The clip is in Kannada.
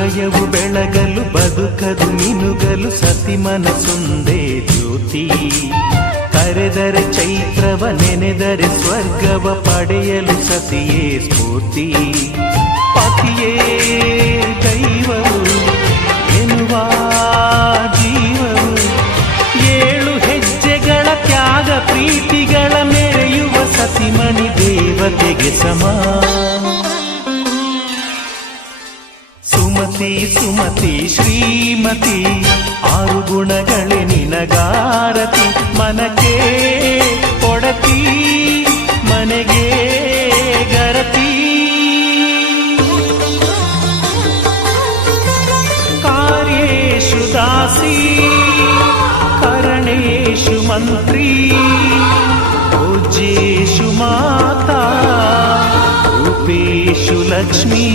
ಹೃದಯವು ಬೆಳಗಲು ಬದುಕದು ಮಿನುಗಲು ಸತಿ ಮನಸೊಂದೇ ಜ್ಯೋತಿ. ಕರೆದರೆ ಚೈತ್ರವ ನೆನೆದರೆ ಸ್ವರ್ಗವ ಪಡೆಯಲು ಸತಿಯೇ ಸ್ಫೂರ್ತಿ. ಪತಿಯೇ ದೈವವು ಎನ್ನುವ ಜೀವವು, 7 ಹೆಜ್ಜೆಗಳ ತ್ಯಾಗ ಪ್ರೀತಿಗಳ ಮೆರೆಯುವ ಸತಿಮಣಿ ದೇವತೆಗೆ ಸಮ. ಸುಮತಿ ಸುಮತಿ ಶ್ರೀಮತಿ 6 ಗುಣಗಳೇ ನಿನಗಾರತಿ. ಮನಕ್ಕೆ ಕೊಡತಿ ಮನೆಗೆ ಗರತಿ. ಕಾರ್ಯೇಷು ದಾಸಿ ಕರಣೇಷು ಮಂತ್ರಿ. ಭೋಜ್ಯೇಷು ಮಾತಾ ರೂಪೇಷು ಲಕ್ಷ್ಮೀ.